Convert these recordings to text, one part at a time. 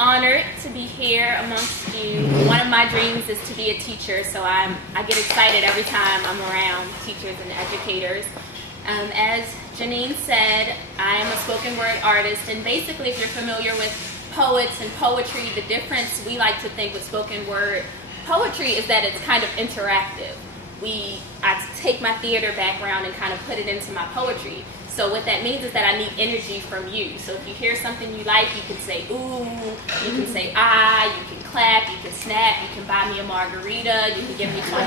honored to be here amongst you. One of my dreams is to be a teacher, so I get excited every time I'm around teachers and educators. As Janine said, I am a spoken word artist, and basically if you're familiar with poets and poetry, the difference we like to think with spoken word poetry is that it's kind of interactive. I take my theater background and kind of put it into my poetry. So what that means is that I need energy from you. So if you hear something you like, you can say ooh, you can say ah, you can clap, you can snap, you can buy me a margarita, you can give me $20.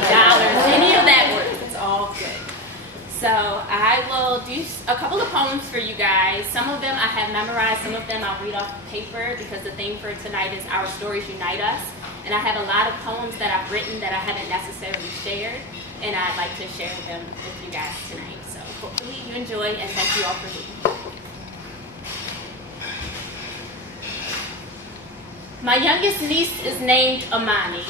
Any of that works. It's all good. So I will do a couple of poems for you guys. Some of them I have memorized, some of them I'll read off the paper because the theme for tonight is Our Stories Unite Us. And I have a lot of poems that I've written that I haven't necessarily shared, and I'd like to share them with you guys tonight. So hopefully you enjoy, and thank you all for being here. My youngest niece is named Amani.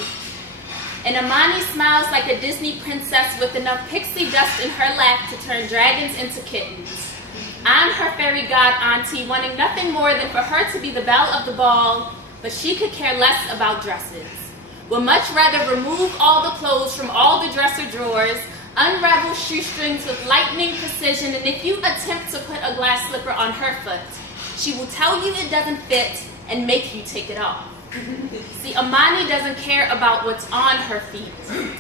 And Amani smiles like a Disney princess with enough pixie dust in her lap to turn dragons into kittens. I'm her fairy god auntie, wanting nothing more than for her to be the belle of the ball, but she could care less about dresses. Would much rather remove all the clothes from all the dresser drawers, unravel shoestrings with lightning precision, and if you attempt to put a glass slipper on her foot, she will tell you it doesn't fit and make you take it off. See, Amani doesn't care about what's on her feet.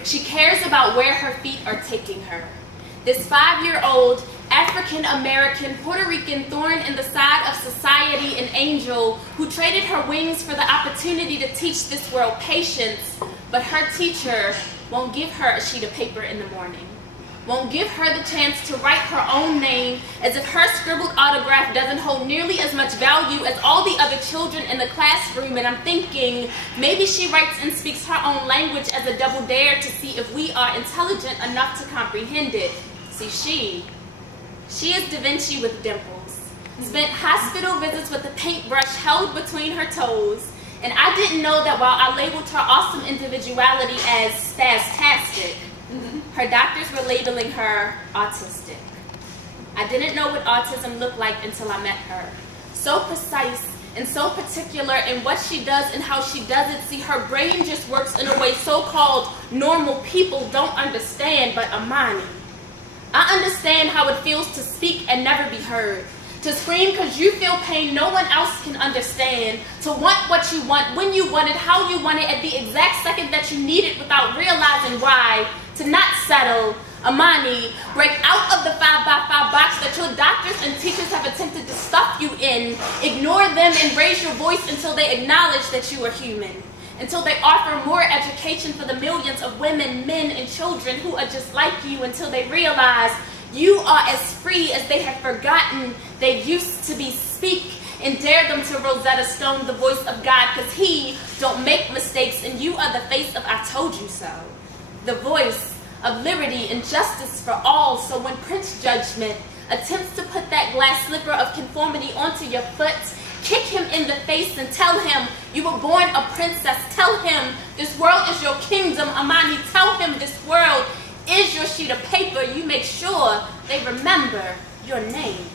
She cares about where her feet are taking her. This 5-year-old African-American Puerto Rican thorn in the side of society, an angel who traded her wings for the opportunity to teach this world patience, but her teacher won't give her a sheet of paper in the morning. Won't give her the chance to write her own name, as if her scribbled autograph doesn't hold nearly as much value as all the other children in the classroom. And I'm thinking, maybe she writes and speaks her own language as a double dare to see if we are intelligent enough to comprehend it. See, she is Da Vinci with dimples, spent hospital visits with a paintbrush held between her toes, and I didn't know that while I labeled her awesome individuality as spastastic, her doctors were labeling her autistic. I didn't know what autism looked like until I met her. So precise and so particular in what she does and how she does it. See, her brain just works in a way so-called normal people don't understand, but Amani, I understand how it feels to speak and never be heard. To scream because you feel pain no one else can understand. To want what you want, when you want it, how you want it, at the exact second that you need it without realizing why. To not settle. Amani, break out of the 5x5 box that your doctors and teachers have attempted to stuff you in. Ignore them and raise your voice until they acknowledge that you are human. Until they offer more education for the millions of women, men, and children who are just like you, until they realize you are as free as they have forgotten they used to be. Speak and dare them to Rosetta Stone the voice of God, because he don't make mistakes and you are the face of I told you so. The voice of liberty and justice for all. So when Prince Judgment attempts to put that glass slipper of conformity onto your foot, kick him in the face and tell him you were born a princess. Tell him this world is your kingdom, Amani. Tell him this world is your sheet of paper. You make sure they remember your name.